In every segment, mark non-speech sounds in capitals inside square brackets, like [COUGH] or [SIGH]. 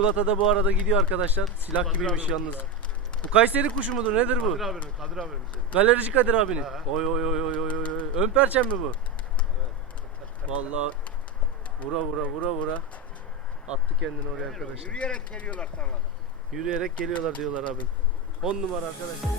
Çikolata da bu arada gidiyor arkadaşlar. Silah Kadir gibiymiş abi yalnız. Bu Kayseri kuşu mudur nedir bu? Kadir abinin, Kadir abimizin. Galerici Kadir abinin. Oy oy oy oy oy oy. oy. Ön perçem mi bu? Vallahi vura vura vura vura. Attı kendini oraya arkadaşlar. Yürüyerek geliyorlar tarlada. Yürüyerek geliyorlar diyorlar abim. 10 numara arkadaşlar.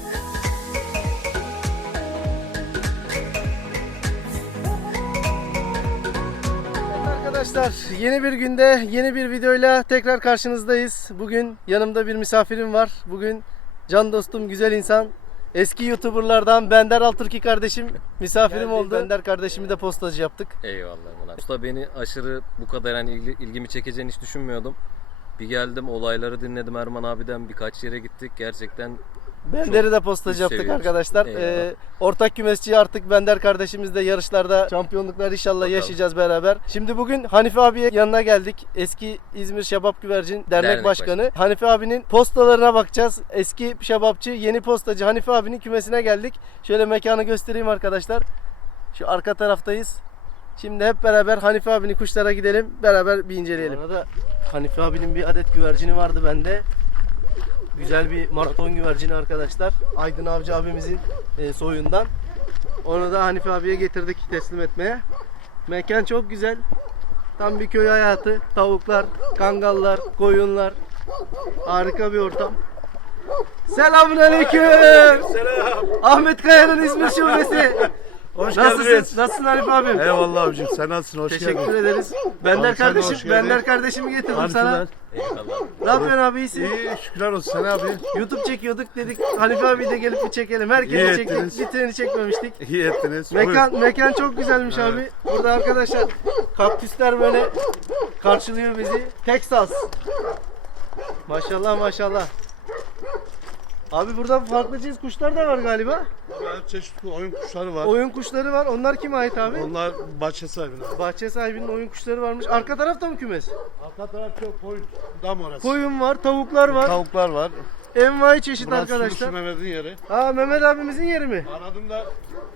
Arkadaşlar yeni bir günde yeni bir videoyla tekrar karşınızdayız. Bugün yanımda bir misafirim var. Bugün can dostum güzel insan eski youtuberlardan Bender Altırki kardeşim misafirim Geldi. oldu. Bender kardeşimi de postacı yaptık. Eyvallah Murat. Usta beni aşırı bu kadar yani ilgi- ilgimi çekeceğini hiç düşünmüyordum. Bir geldim olayları dinledim Erman abiden birkaç yere gittik. Gerçekten Bender'i de postacı yaptık seviyoruz. arkadaşlar. Eyvallah. Ee, ortak kümesçi artık Bender kardeşimiz de yarışlarda şampiyonluklar inşallah yaşayacağız beraber. Şimdi bugün Hanife abiye yanına geldik. Eski İzmir Şebap Güvercin Dernek, Dernek Başkanı. Hanife abinin postalarına bakacağız. Eski şebapçı, yeni postacı Hanife abinin kümesine geldik. Şöyle mekanı göstereyim arkadaşlar. Şu arka taraftayız. Şimdi hep beraber Hanife abinin kuşlara gidelim. Beraber bir inceleyelim. Bu arada Hanife abinin bir adet güvercini vardı bende. Güzel bir maraton güvercini arkadaşlar. Aydın Avcı abimizin e, soyundan. Onu da Hanife abiye getirdik teslim etmeye. Mekan çok güzel. Tam bir köy hayatı. Tavuklar, kangallar, koyunlar. Harika bir ortam. Selamun aleyküm. Selam. Ahmet Kaya'nın İzmir şubesi. Hoş Nasılsın? geldiniz. Nasılsın Hanife abim? Eyvallah abicim sen nasılsın? Hoş Teşekkür geldin. ederiz. Bender Abi sen de hoş kardeşim, geldin. Bender kardeşimi getirdim sana. Eyvallah. Ne yapıyorsun abi iyisin? İyi şükürler olsun sen abi. YouTube çekiyorduk dedik. Hanife abi de gelip bir çekelim. Herkesi İyi çektik. ettiniz. Bir treni çekmemiştik. İyi ettiniz. Mekan mekan çok güzelmiş Evet. abi. Burada arkadaşlar kaktüsler böyle karşılıyor bizi. Texas. Maşallah maşallah. Abi burada farklı cins kuşlar da var galiba. Buyurun. Çeşitli oyun kuşları var. Oyun kuşları var. Onlar kime ait abi? Onlar bahçe sahibine. Bahçe sahibinin oyun kuşları varmış. Arka tarafta mı kümes? Arka taraf yok koyun. Dam orası. Koyun var, tavuklar var. Tavuklar var. Envai çeşit Burası arkadaşlar. Sulusu Mehmet'in yeri. Aa Mehmet abimizin yeri mi? Aradım da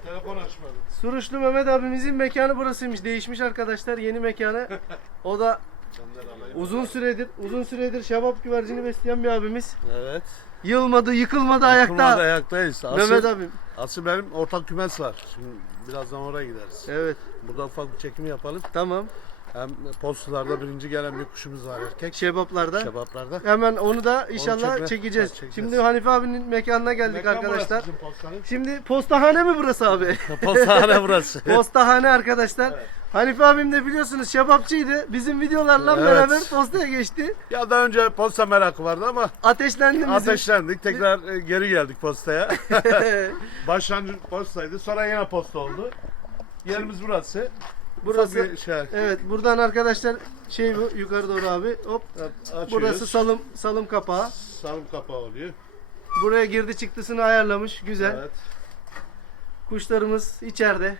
telefon açmadı. Suruşlu Mehmet abimizin mekanı burasıymış. Değişmiş arkadaşlar yeni mekanı. O da uzun süredir uzun süredir şebap güvercini besleyen bir abimiz. Evet. Yılmadı, yıkılmadı ayakta. Yıkılmadı, ayaktayız. Asıl, Mehmet abim. asıl benim ortak kümes var. Şimdi birazdan oraya gideriz. Evet, Burada ufak bir çekim yapalım. tamam. Hem postularda birinci gelen bir kuşumuz var erkek. Şebaplarda. Şebaplarda. Hemen onu da inşallah çekme- çekeceğiz. Çekeceğiz. Şimdi Hanife abinin mekanına geldik Mekan burası arkadaşlar. postanın. Şimdi postahane mi burası abi? [LAUGHS] Postane burası. [LAUGHS] postahane arkadaşlar. Hanife abim de biliyorsunuz şebapçıydı. Bizim videolarla Evet. beraber postaya geçti. ya daha önce posta merakı vardı ama Ateşlendi bizim. ateşlendik. Tekrar e, geri geldik postaya. [LAUGHS] [LAUGHS] Başlangıç postaydı. Sonra yine posta oldu. Yerimiz burası. burası Ufak bir şey. Evet buradan arkadaşlar şey bu yukarı doğru abi hop Açıyoruz. burası salım salım kapağı. salım kapağı oluyor. Buraya girdi çıktısını ayarlamış güzel. Evet. Kuşlarımız içeride.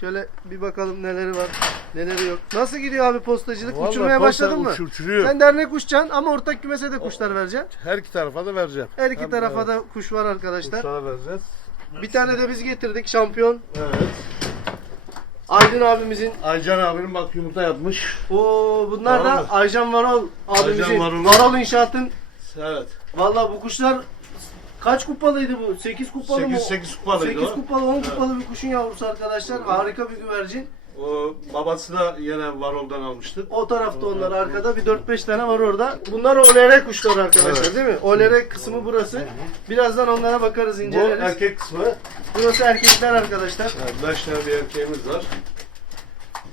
Şöyle bir bakalım neleri var neleri yok. Nasıl gidiyor abi postacılık? Vallahi Uçurmaya başladın mı? uç- Uçuruyor. Sen dernek uçacaksın ama ortak kümese de kuşlar vereceksin. Her iki tarafa da vereceğim. Her iki Hem- tarafa evet, da kuş var arkadaşlar. Kuşlara vereceğiz. Bir tane de biz getirdik şampiyon. Evet. Aydın abimizin. Aycan abinin bak yumurta yapmış. Oo bunlar Varol. da Aycan Varol abimizin. Aycan Varol'un- Varol İnşaat'ın. Evet. Vallahi bu kuşlar kaç kupalıydı bu? 8 kupalı mı? 8 8 kupalıydı 8 o. kupalı 10 kupalı bir kuşun yavrusu arkadaşlar. Harika bir güvercin. O babası da yine Varol'dan almıştı. O tarafta onlar arkada bir 4-5 tane var orada. Bunlar olere kuşları arkadaşlar Evet. değil mi? Olere kısmı burası. Birazdan onlara bakarız Bu inceleriz. erkek kısmı. Burası erkekler arkadaşlar. Evet, beş tane bir erkeğimiz var.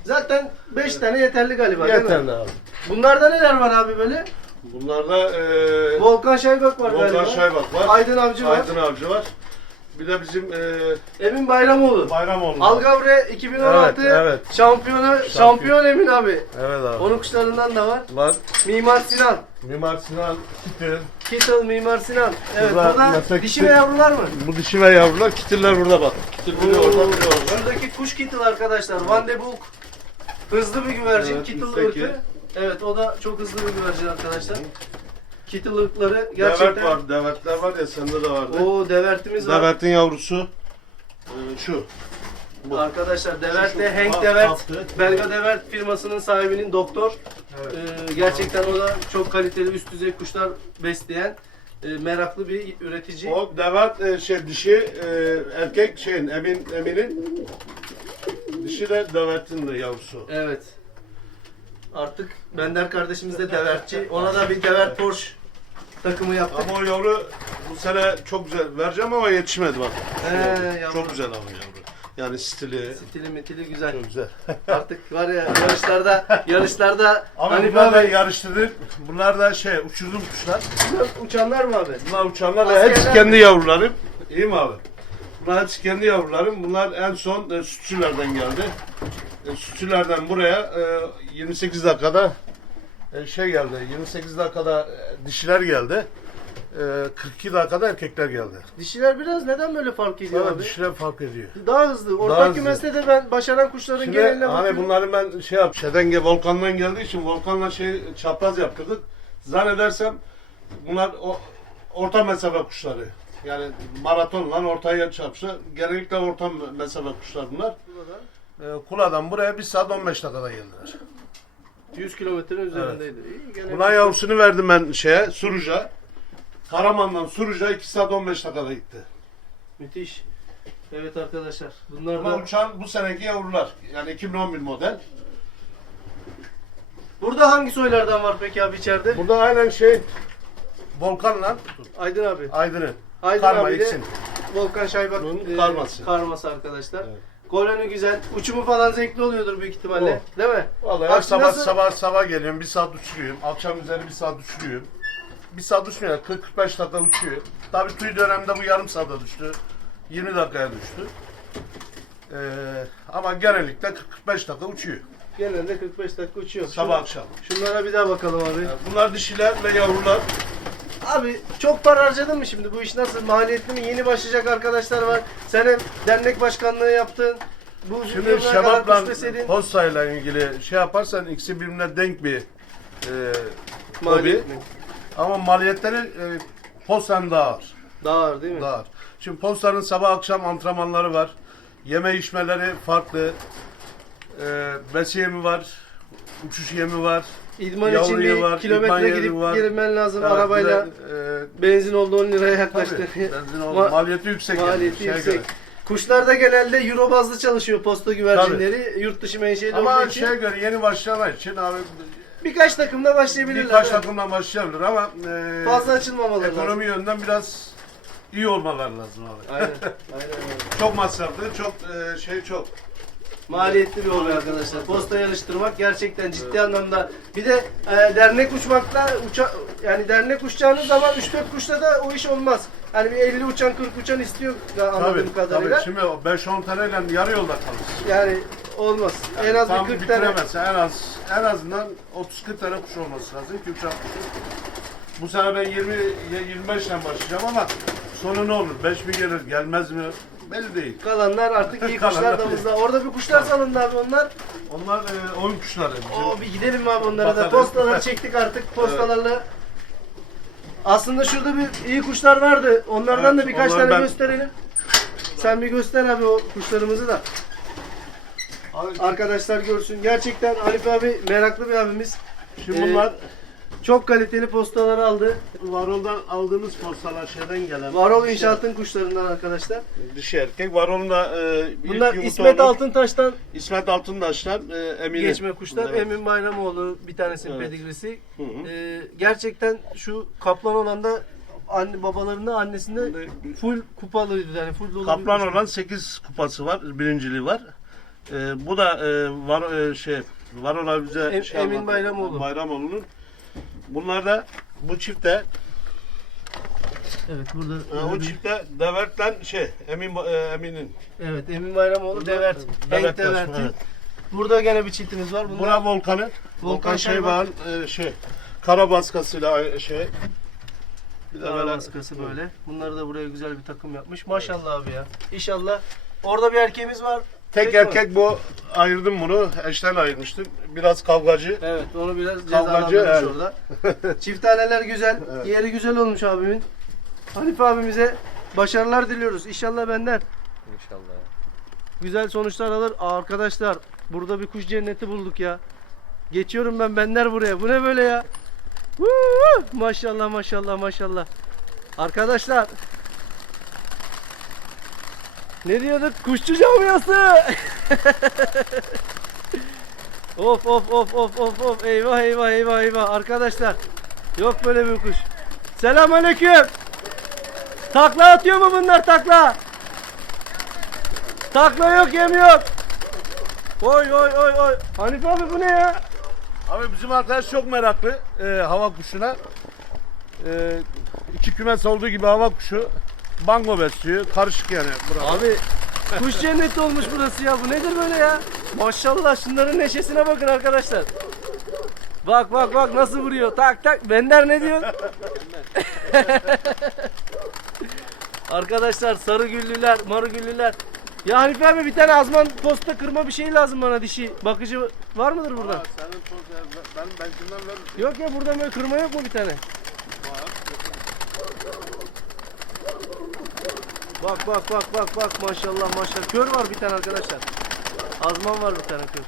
Zaten 5 tane yeterli galiba değil mi? Yeterli abi. Bunlarda neler var abi böyle? Bunlarda eee Volkan Şaybak var Volkan galiba. Şaybak var. Aydın Avcı var. Aydın Avcı var. Bir de bizim eee Emin Bayramoğlu. Bayramoğlu var. Algavre 2016 Evet, evet. şampiyonu şampiyon Emin abi. Evet abi. Onun kuşlarından da var. Var. Mimar Sinan. Mimar Sinan Kitil. Kittle Mimar Sinan. Evet Bunlar burada mesela dişi ve yavrular mı? Bu dişi ve yavrular. Kitiller burada bak. Kitil biri orada biri orada. Şuradaki kuş Kittle arkadaşlar. Van de Bulk. Hızlı bir güvercin. Evet, Kittle ırkı. Evet o da çok hızlı bir güvercin arkadaşlar. Kittle ırkları gerçekten. Devert var. Devertler var ya sende de vardı. Oo devertimiz var. Devert'in yavrusu eee, şu. Bu. Arkadaşlar Devert de Henk Devert. altı. Belga Devert firmasının sahibinin doktor. Evet. Ee, gerçekten o da çok kaliteli üst düzey kuşlar besleyen e, meraklı bir üretici. O devat e, şey dişi e, erkek şeyin Emin Emin'in dişi de devetin de yavrusu. Evet. Artık Bender kardeşimiz de Devertçi. Ona da bir Devert Porsche takımı yaptık. Ama o yavru bu sene çok güzel vereceğim ama yetişmedi bak. Yavru. Çok güzel ama yavru. Yani stili Stili mitili güzel. çok güzel. [LAUGHS] Artık var ya yarışlarda yarışlarda Ama hani bunlar da yarıştırdık. Bunlar da şey uçurdum kuşlar. uçanlar mı abi? Bunlar uçanlar Askerler hepsi kendi yavrularım. İyi mi abi? Bunlar hepsi kendi yavrularım. Bunlar en son e, sütçülerden geldi. E, sütçülerden buraya e, 28 dakikada e, şey geldi. 28 dakikada e, dişiler geldi. E, 42 dakikada erkekler geldi. Dişiler biraz neden böyle fark ediyor abi? dişiler fark ediyor. Daha hızlı. Ortak hızlı. kümeste de ben başaran kuşların Şimdi geneline hani bakıyorum. bunları ben şey yap, Şedenge volkandan geldiği için volkanla şey çapraz yaptırdık. Zannedersem bunlar o, orta mesafe kuşları. Yani maratonla ortaya çarpsa genellikle orta mesafe kuşlar bunlar. Ee, Kula'dan buraya 1 saat 15 dakikada geldiler. 100 kilometrenin üzerindeydi. İyi, gene Buna yavrusunu verdim ben şeye Suruca. Karaman'dan Suruca 2 saat 15 dakikada gitti. Müthiş. Evet arkadaşlar. Bunlar Ama da uçan bu seneki yavrular. Yani 2011 model. Burada hangi soylardan var peki abi içeride? Burada aynen şey Volkan'la Aydın abi. Aydın'ın. Aydın Karma abi de. Volkan Şaybak Bunun e, karması. karması arkadaşlar. Evet. Koloni güzel. Uçumu falan zevkli oluyordur büyük ihtimalle. Değil mi? Vallahi Bak sabah nasıl- sabah sabah geliyorum bir saat uçuruyorum. Akşam üzeri bir saat uçuruyorum. Bir saat uçmuyor 40-45 dakika uçuyor. Tabii tüy döneminde bu yarım saate düştü. 20 dakikaya düştü. Ee, ama genellikle 40-45 dakika uçuyor. Genelde 45 dakika uçuyor. Sabah akşam. Şunlara bir daha bakalım abi. Bunlar dişiler ve yavrular. Abi çok para harcadın mı şimdi? Bu iş nasıl? Maliyetli mi? Yeni başlayacak arkadaşlar var. Sen hem dernek başkanlığı yaptın. Bu Şimdi yıllara kadar şebapla postayla ilgili şey yaparsan ikisi birbirine denk bir e, hobi. Maliyet mi? Ama maliyetleri e, postanın daha ağır. Daha ağır değil mi? Daha ağır. Şimdi postanın sabah akşam antrenmanları var. Yeme içmeleri farklı. E, besi yemi var. Uçuş yemi var. İdman Yavru için yeri bir var, idman kilometre yeri gidip var. girmen lazım Evet, arabayla. de, e, Benzin oldu 10 liraya yaklaştı. tabii, [LAUGHS] benzin oldu. Ma- maliyeti yüksek. yani, Maliyeti şeye yüksek. göre. Kuşlar da genelde euro bazlı çalışıyor posta güvercinleri. Yurt dışı menşeli olduğu Ama için. şeye göre yeni başlayan için abi Birkaç takımda başlayabilirler. birkaç mi? takımdan başlayabilir ama e, Fazla açılmamaları lazım. ekonomi yönden biraz iyi olmaları lazım abi. Aynen. [LAUGHS] Aynen. öyle. Çok masraflı, çok e, şey çok. Maliyetli bir olay arkadaşlar. Posta yarıştırmak gerçekten ciddi anlamda. Bir de e, dernek uçmakla uça yani dernek uçacağınız zaman 3-4 kuşla da o iş olmaz. Yani bir 50 uçan 40 uçan istiyor ya anladığım Tabii, kadarıyla. tabii. Şimdi o 5-10 taneyle yarı yolda kalır. Yani olmaz. en az Tam bir 40 tane. en az en azından 30-40 tane kuş olması lazım ki uçak kuşu. Bu sene ben 20 25 ile başlayacağım ama sonu ne olur? 5 mi gelir, gelmez mi? Belli değil. Kalanlar artık iyi [LAUGHS] kuşlar Kalanlar. damızda. Orada bir kuşlar salındı abi onlar. Onlar e, oyun kuşları. Bizim- Oo bir gidelim abi onlara da. Bakalım. Postaları [LAUGHS] çektik artık postalarla. Aslında şurada bir iyi kuşlar vardı. Onlardan Evet, da birkaç onları tane ben- gösterelim. Sen bir göster abi o kuşlarımızı da. Abi, Arkadaşlar görsün. Gerçekten Arif abi meraklı bir abimiz. Şimdi Ee, bunlar Çok kaliteli postalar aldı. Varol'dan aldığımız postalar şeyden gelen. Varol İnşaat'ın kuşlarından arkadaşlar. Dişi erkek. Varol'un da e, ilk Bunlar yumurta İsmet olan- Altıntaş'tan İsmet Altındaş'tan e, Emine. geçme kuşlar. Evet. Emin Bayramoğlu bir tanesinin Evet. pedigrisi. Hı hı. Ee, gerçekten şu kaplan olan da anne babalarında annesinde Şimdi full kupalıydı yani full dolu. Kaplan olan 8 kupası var, birinciliği var. E, bu da e, var e, şey Varol bize Em- şey Emin anlattı, Bayramoğlu. Bayramoğlu'nun. Bunlar da bu çifte Evet burada. e, o çifte Devert'ten şey Emin e, Emin'in. Evet Emin Bayramoğlu Devert. Devert Henk Devert'in. Evet. Burada gene bir çiftimiz var. Bunlar Buna Volkan'ı. Volkan Volkan Şeybağ. Şeybağ'ın e, şey kara baskısıyla ay- şey. Bir de böyle baskısı böyle. Bunları da buraya güzel bir takım yapmış. Maşallah abi ya. İnşallah. Orada bir erkeğimiz var. Tek erkek bu ayırdım bunu. Eşten ayırmıştım. Biraz kavgacı. Evet onu biraz Kavgacı, cezalandırmış evet. orada. Çift taneler güzel. Evet. Yeri güzel olmuş abimin. Hanife abimize başarılar diliyoruz. İnşallah benden. İnşallah. güzel sonuçlar alır. Aa, arkadaşlar burada bir kuş cenneti bulduk ya. Geçiyorum ben benler buraya. Bu ne böyle ya? Woo! Maşallah maşallah maşallah. Arkadaşlar ne diyorduk? Kuşçu camiası. [LAUGHS] of of of of of of eyvah eyvah eyvah eyvah arkadaşlar. Yok böyle bir kuş. Selamünaleyküm. Takla atıyor mu bunlar takla? Takla yok yem yok. Oy oy oy oy. Hanif abi bu ne ya? Abi bizim arkadaş çok meraklı e, hava kuşuna. E, iki kümes olduğu gibi hava kuşu. Bango besliyor. Karışık yani. Bravo. Abi kuş cenneti olmuş burası ya. Bu nedir böyle ya? Maşallah şunların neşesine bakın arkadaşlar. Bak bak bak nasıl vuruyor. Tak tak. Bender ne diyor? [LAUGHS] arkadaşlar sarı güllüler, marı güllüler. Ya Hanife abi bir tane azman posta kırma bir şey lazım bana dişi. Bakıcı var mıdır burada? Aa, senin çok ben ben kimden veririm? Yok ya burada böyle kırma yok mu bir tane? Bak bak bak bak bak maşallah maşallah. Kör var bir tane arkadaşlar. Azman var bir tane kör.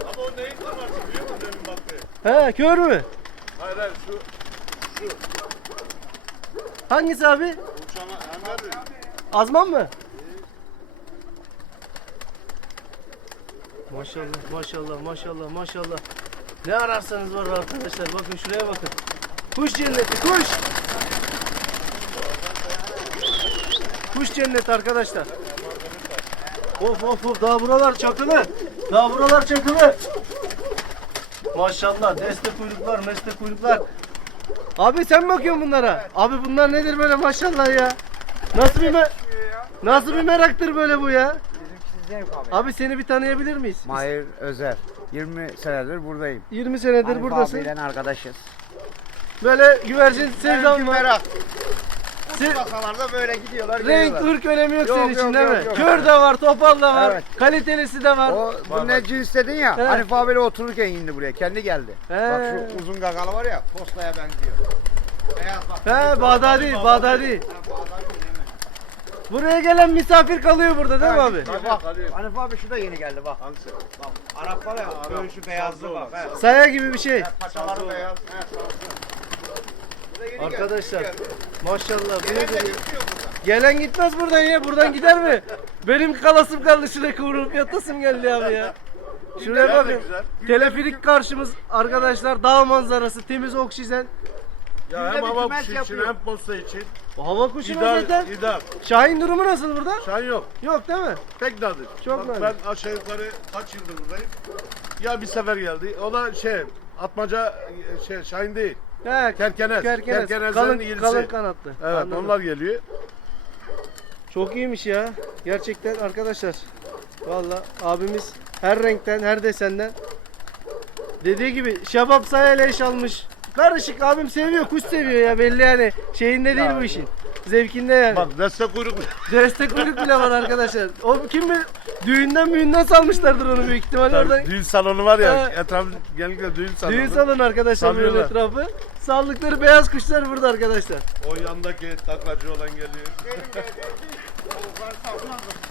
Ama o neyin kırması biliyor musun demin baktı? He kör mü? Hayır hayır şu Hangisi abi? uçağına Enver dedi. Azman mı? Maşallah maşallah maşallah maşallah. Ne ararsanız var arkadaşlar. Bakın şuraya bakın. Kuş cenneti kuş. Kuş cenneti arkadaşlar. Of of of daha buralar çakılı. Daha buralar çakılı. Maşallah deste kuyruklar meste kuyruklar. Abi sen mi bakıyorsun bunlara? Abi bunlar nedir böyle maşallah ya? Nasıl bir me- Nasıl bir meraktır böyle bu ya? Abi. Abi seni bir tanıyabilir miyiz? Mahir Özer. 20 senedir buradayım. 20 senedir Hanif buradasın. abiyle arkadaşız. Böyle güvercin sevdan var. merak. Se- Basalarda böyle gidiyorlar. renk, geliyorlar. ırk önemi yok, Yok, senin yok, için değil yok, mi? yok. Kör de var, topal da var, Evet. kalitelisi de var. O bu ne cins dedin ya. Evet. Hanif abiyle otururken indi buraya. Kendi geldi. He. Bak şu uzun gagalı var ya. Postaya benziyor. Beyaz bak. He Bağdadi, Bağdadi. Buraya gelen misafir kalıyor burada değil mi abi? Bak, bak. Hanif abi şu da yeni geldi bak. Hangisi? Bak Arap var ya. Böyle şu beyazlı bak. He. Saya gibi bir şey. Paçaları beyaz. He, sağ ol. Bu da yeni geldi, Arkadaşlar maşallah bu nedir? Gelen gitmez buradan ya. Buradan gider mi? Benim kalasım kaldı şuraya kıvrılıp yatasım geldi abi ya. Şuraya bakın. güzel. Teleferik karşımız arkadaşlar. Dağ manzarası, temiz oksijen. Ya hem bir hava kuşu için yapıyor. hem posta için. Hava kuşu İdar, zaten. idar. Şahin durumu nasıl burada? Şan yok. Yok değil mi? Pek nadir. Çok Bak, nadir. Ben aşağı yukarı kaç yıldır buradayım. Ya bir sefer geldi. O da şey atmaca şey Şahin değil. He, Kerkenes. kerkenes. Kerkeneslerin Kalın, kalın kanatlı. Evet Anladım. onlar geliyor. Çok iyiymiş ya. Gerçekten arkadaşlar. Valla abimiz her renkten, her desenden. Dediği gibi şabap sayayla iş almış. Karışık abim seviyor, kuş seviyor ya belli yani. Şeyinde değil bu işin. Zevkinde yani. Bak destek kuyruk. [LAUGHS] Destek kuyruk bile var arkadaşlar. O kim mi? Düğünden müğünden salmışlardır onu büyük ihtimalle oradan. düğün salonu var ya. Ha. Etrafı genellikle düğün salonu. Düğün salonu arkadaşlar böyle etrafı. Saldıkları beyaz kuşlar burada arkadaşlar. O yandaki taklacı olan geliyor.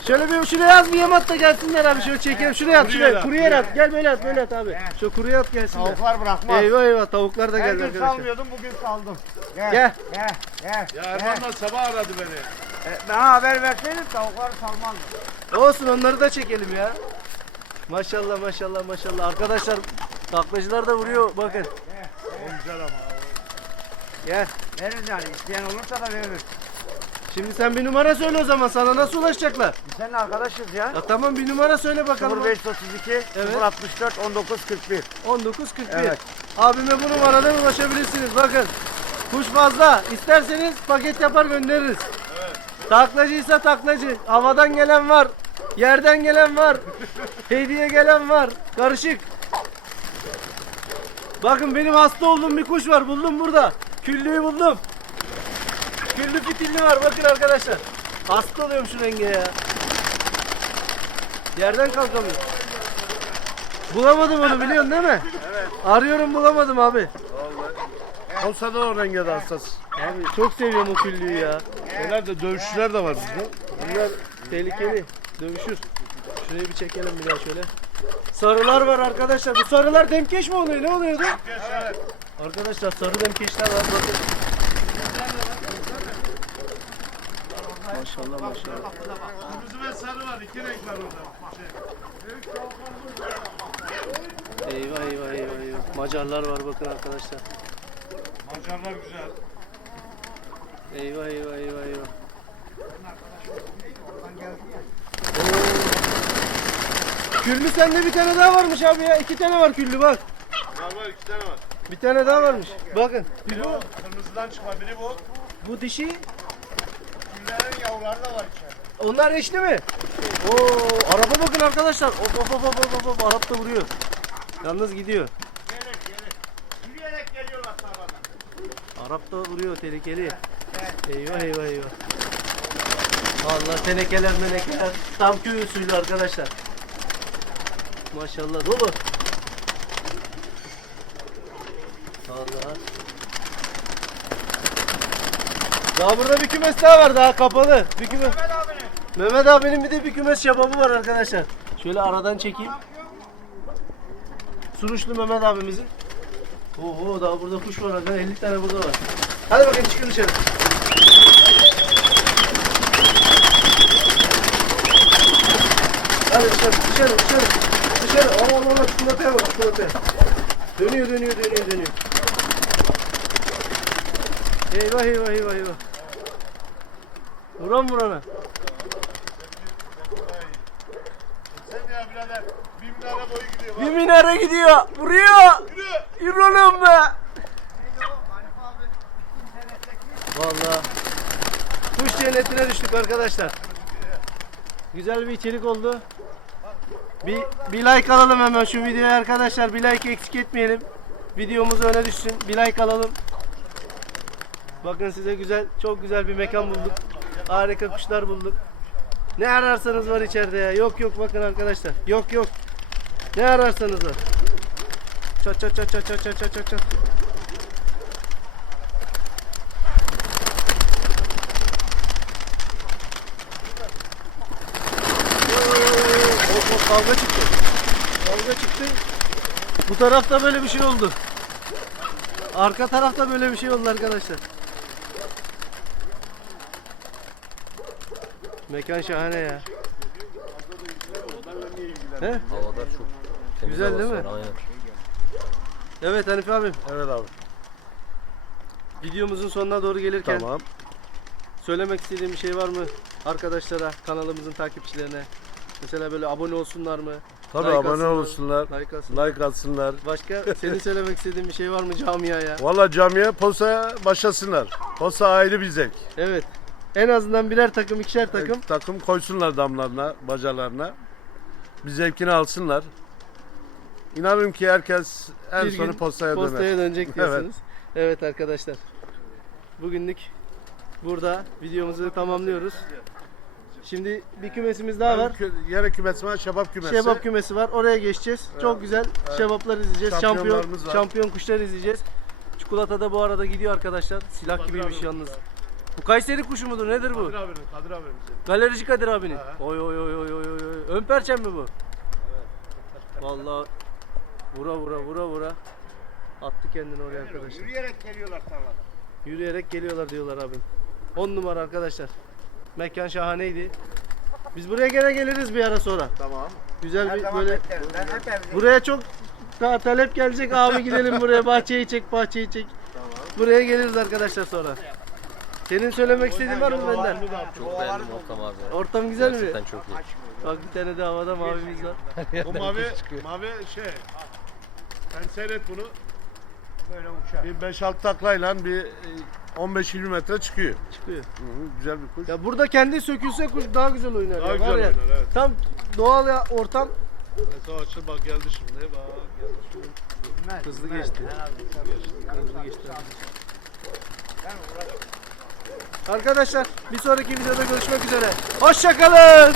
Şöyle bir şuraya az bir yem at da gelsinler abi. Şöyle çekelim. Şuraya at. Şuraya. Kuru yer at. Gel böyle at. Böyle at abi. Şu kuru at gelsinler. Tavuklar bırakmaz. Eyvah eyvah tavuklar da Her geldi gün arkadaşlar. salmıyordum bugün saldım. Gel. Gel. Gel. Gel. Ya Erman da sabah aradı beni. E, Bana haber verseydim tavukları salmazdım. Olsun onları da çekelim ya. Maşallah maşallah maşallah. Arkadaşlar taklacılar da vuruyor. Bakın. O güzel ama. Gel. Veririz yani isteyen olursa da veririz. Şimdi sen bir numara söyle o zaman. Sana nasıl ulaşacaklar? Biz seninle arkadaşız ya. Ya tamam bir numara söyle bakalım. 0532 Evet. 064 1941. 1941. Evet. Abime bu numaradan ulaşabilirsiniz. Bakın. Kuş fazla. İsterseniz paket yapar göndeririz. Taklacıysa taklacı. Havadan gelen var. Yerden gelen var. [LAUGHS] Hediye gelen var. Karışık. Bakın benim hasta olduğum bir kuş var. Buldum burada. Küllüyü buldum. Küllü fitilli var. Bakın arkadaşlar. Hasta oluyorum şu renge ya. Yerden kalkamıyorum. Bulamadım onu biliyorsun değil mi? Evet. Arıyorum bulamadım abi. Olsa da o renge de hassas. Abi çok seviyorum o küllüyü ya. Şeyler de dövüşçüler de var bizde. Bunlar tehlikeli. Dövüşür. Şurayı bir çekelim bir daha şöyle. Sarılar var arkadaşlar. Bu sarılar demkeş mi oluyor? Ne oluyordu? Arkadaşlar sarı demkeşler var. Bakın. Maşallah maşallah. Kırmızı ve sarı var. iki renk var orada. Eyvah eyvah eyvah eyvah. Macarlar var bakın arkadaşlar. Macarlar güzel. Eyvah eyvah eyvah eyvah. Küllü sende bir tane daha varmış abi ya. İki tane var küllü bak. Var var iki tane var. Bir tane daha varmış. Bakın. Biri o. Kırmızıdan çıkma biri bu. Bu dişi. Küllerin yavruları da var içeride. Onlar eşli mi? Oo, araba bakın arkadaşlar. Hop hop hop hop hop. Arap da vuruyor. Yalnız gidiyor. Gelerek gelerek. Yürüyerek geliyorlar tarladan. Arap da vuruyor tehlikeli. Eyvah eyvah eyvah. Vallahi tenekeler menekeler tam köy usulü arkadaşlar. Maşallah dolu. Allah. Daha burada bir kümes daha var daha kapalı. Bir kümes. Mehmet abinin. Mehmet abinin bir de bir kümes şababı var arkadaşlar. Şöyle aradan çekeyim. Suruçlu Mehmet abimizin. Oo daha burada kuş var arkadaşlar. 50 tane burada var. Hadi bakayım çıkın dışarı. Hadi dışarı dışarı dışarı. Dışarı. Allah Allah Allah çikolataya bak çikolataya. Dönüyor dönüyor dönüyor dönüyor. Eyvah eyvah eyvah eyvah. Vuran vurana. Sen ya birader. Bir minare boyu gidiyor. Bir minare gidiyor. Vuruyor. Yürü. Yürü oğlum be. Vallahi kuş cennetine düştük arkadaşlar. Güzel bir içerik oldu. Bir, bir like alalım hemen şu videoya arkadaşlar. Bir like eksik etmeyelim. Videomuz öne düşsün. Bir like alalım. Bakın size güzel, çok güzel bir mekan bulduk. Harika kuşlar bulduk. Ne ararsanız var içeride ya. Yok yok bakın arkadaşlar. Yok yok. Ne ararsanız var. Çat çat çat çat çat çat çat çat çat. Kavga çıktı. Kavga çıktı. Bu tarafta böyle bir şey oldu. Arka tarafta böyle bir şey oldu arkadaşlar. Mekan şahane ya. He? Havada çok temiz Güzel değil mi? Aynen. Evet Hanif abim. Evet abi. Videomuzun sonuna doğru gelirken Tamam. söylemek istediğim bir şey var mı arkadaşlara, kanalımızın takipçilerine? Mesela böyle abone olsunlar mı? Tabii Like abone atsınlar. olsunlar. Like atsınlar. Like atsınlar. Başka senin [LAUGHS] söylemek istediğin bir şey var mı camiaya? Valla camiye posa başlasınlar. Posa ayrı bir zevk. Evet. En azından birer takım, ikişer takım. Takım koysunlar damlarına, bacalarına. Bir zevkini alsınlar. İnanırım ki herkes en Bir sonu gün postaya, döner. Postaya dönecek [LAUGHS] Evet. diyorsunuz. Evet. arkadaşlar. Bugünlük burada videomuzu tamamlıyoruz. Şimdi bir kümesimiz daha var. Yere kümesi var, şebap kümesi. Şebap kümesi var. Oraya geçeceğiz. Çok güzel şebaplar izleyeceğiz. Şampiyon var. şampiyon kuşlar izleyeceğiz. Çikolata da bu arada gidiyor arkadaşlar. Silah gibiymiş yalnız. Bu Kayseri kuşu mudur? Nedir bu? Kadir abinin, Kadir abinin. Galerici Kadir abinin. Oy oy oy oy oy oy. oy. Ön perçem mi bu? Vallahi vura vura vura vura. Attı kendini oraya arkadaşlar. Yürüyerek geliyorlar tarladan. Yürüyerek geliyorlar diyorlar abim. 10 numara arkadaşlar. Mekan şahaneydi. Biz buraya gene geliriz bir ara sonra. Tamam. Güzel Her bir zaman böyle bekleriz. Ben hep evdeyim. buraya çok daha talep gelecek abi gidelim buraya bahçeyi çek bahçeyi çek. Buraya geliriz arkadaşlar sonra. Senin söylemek istediğin var mı benden? Çok beğendim ortam abi. ya. Ortam güzel mi? Gerçekten çok iyi. Bak bir tane de havada mavimiz var. O mavi, mavi şey. Sen seyret bunu. Böyle uçar. Bir 5-6 taklayla bir e, 15-20 metre çıkıyor. Çıkıyor. Hı hı, güzel bir kuş. Ya burada kendi sökülse kuş daha güzel oynar. Daha ya. güzel Var ya, oynar, evet. Tam doğal ya ortam Mesela açıl bak geldi şimdi. Bak geldi şimdi. Hızlı geçti. Hızlı geçti. Ben uğraşamam. Arkadaşlar bir sonraki videoda görüşmek üzere. Hoşçakalın.